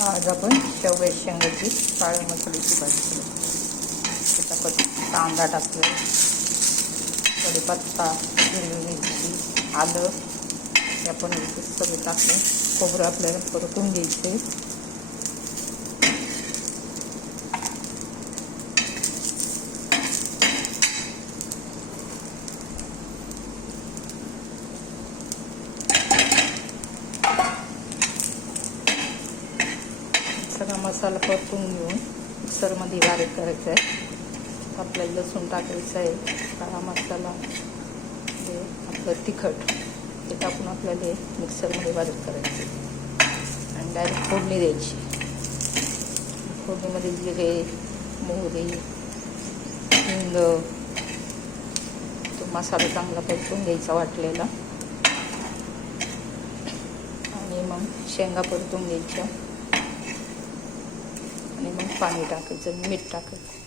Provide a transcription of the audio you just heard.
आज आपण शेवग्याची शेंगाची काळ्या मसाल्याची भाजी केली. त्याच्यात कांदा टाकला, कढीपत्ता, हिरवी मिरची, आलं हे आपण सगळं टाकलं. खोबरं आपल्याला परतून घ्यायचे. सगळा मसाला परतून घेऊन मिक्सरमध्ये बारीक करायचा आहे. आपल्याला लसूण टाकायचं आहे, काळा मसाला, हे आपलं तिखट ते टाकून आपल्याला हे मिक्सरमध्ये बारीक करायचं आणि डायरेक्ट फोडणी द्यायची. फोडणीमध्ये जिरे, मोहरी, हिंग, तो मसाला चांगला परतून घ्यायचा वाटलेला आणि मग शेंगा परतून घ्यायच्या आणि मग पाणी टाकायचं, मीठ टाकायचं.